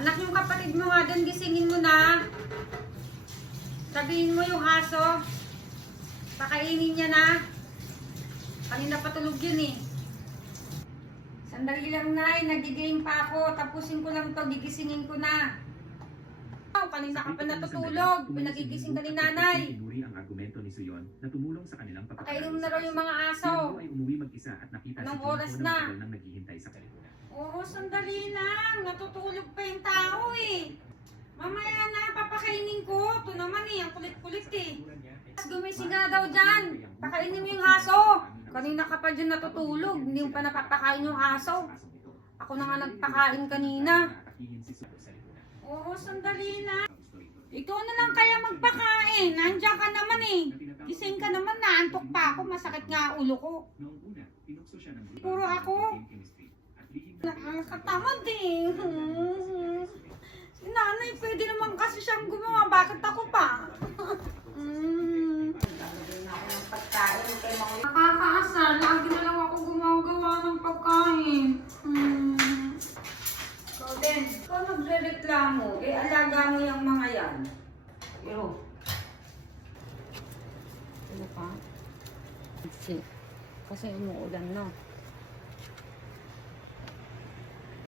Anak, yung kapatid mo nga doon, gisingin mo na. Sabihin mo yung aso. Pakainin niya na. Kanina patulog yun eh. Sandali lang na, nagigame pa ako. Tapusin ko lang to, gigisingin ko na. Kanina ka pa natutulog. Pinagigising ka ni nanay. Pinuri ang argumento ni Suyon na tumulong sa kanilang Pakainin mo na raw yung mga aso. ay umuwi mag-isa at nakita Anong si Junko oras na na? matagal nang naghihintay sa kalipunan. Oo, sandali lang. Natutulog pa yung tao eh. Mamaya na, papakainin ko. Ito naman eh, ang kulit-kulit eh. Gumising ka na daw dyan. Pakainin mo yung aso. Kanina ka pa dyan natutulog. Hindi mo pa napapakain yung aso. Ako na nga nagpakain kanina. Oo, sandali na. Ikaw na lang kaya magpakain. Nandiyan ka naman eh. Gising ka naman, naantok pa ako. Masakit nga ulo ko. Puro ako. Nakakatamad eh. Si nanay, pwede naman kasi siyang gumawa. Bakit ako pa? Nakakaasar. Lagi na lang ako gumagawa ng pagkain. Ikaw din. Ikaw nagre-reklamo. Eh, alaga mo yung mga yan. Pero, ano pa? Kasi umuulan na.